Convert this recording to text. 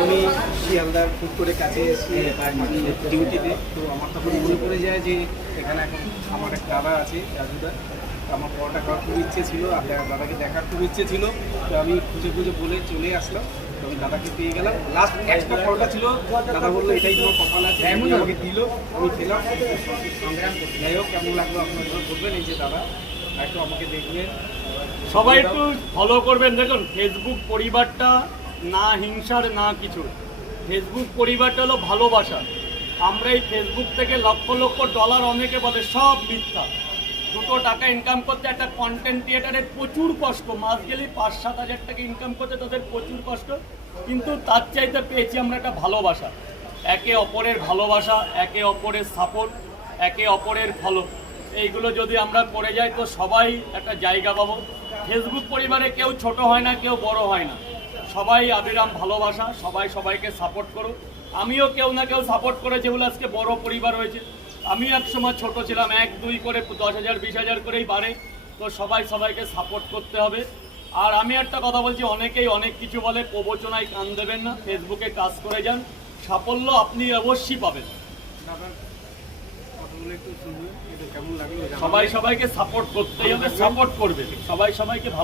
আমি শিয়ালদার ফুড করে কাছে এসেছি ডিউটিতে। তো আমার তখন মনে পড়ে যায় যে এখানে এখন আমার এক দাদা আছে, রাজুদা। আমার পরোটা খাওয়ার খুব ইচ্ছে ছিল আর দাদাকে দেখার খুব ইচ্ছে ছিল। তো আমি খুঁজে খুঁজে বলে চলে আসলাম। তো আমি দাদাকে পেয়ে গেলাম। লাস্ট একটা পরোটা ছিল, দাদা বললো এটাই তোমার কপাল আছে, আমাকে দিল, আমি খেলাম। যাই হোক, কেমন লাগলো আপনার বলবেন। এই যে দাদা একটু আমাকে দেখবেন, সবাই একটু ফলো করবেন। দেখুন, ফেসবুক পরিবারটা না হিংসার না কিছু, ফেসবুক পরিবারটা হলো ভালোবাসা। আমরা এই ফেসবুক থেকে লক্ষ লক্ষ ডলার, অনেকে বলে সব মিথ্যা। 2 টাকা ইনকাম করতে একটা কন্টেন্ট ক্রিয়েটারের প্রচুর কষ্ট, মাস গেলেই 5-7 হাজার টাকা ইনকাম করতে তাদের প্রচুর কষ্ট, কিন্তু তার চাইতে পেয়েছি আমরা একটা ভালোবাসা, একে অপরের ভালোবাসা, একে অপরের সাপোর্ট, একে অপরের ফলো। এইগুলো যদি আমরা করে যাই তো সবাই একটা জায়গা পাবো। ফেসবুক পরিবারে কেউ ছোট হয় না, কেউ বড় হয় না, সবাই আবিরাম ভালোবাসা, সবাই সবাইকে সাপোর্ট করো। আমিও কেউ না কেউ সাপোর্ট করেছে বলে আজকে বড় পরিবার হয়েছে। আমি এক সময় ছোট ছিলাম, 1-2 করে 10,000 20,000 করেই বাড়ে। তো সবাই সবাইকে সাপোর্ট করতে হবে। আর আমি একটা কথা বলছি, অনেকেই অনেক কিছু বলে, প্রবচনায় কান দেবেন না, ফেসবুকে কাজ করে যান, সাফল্য আপনি অবশ্যই পাবেন। দাদার কথাগুলো একটু শুনবেন, এটা কেমন লাগলো। সবাই সবাইকে সাপোর্ট করতেই হবে, সাপোর্ট করবে, সবাই সবাইকে ভালো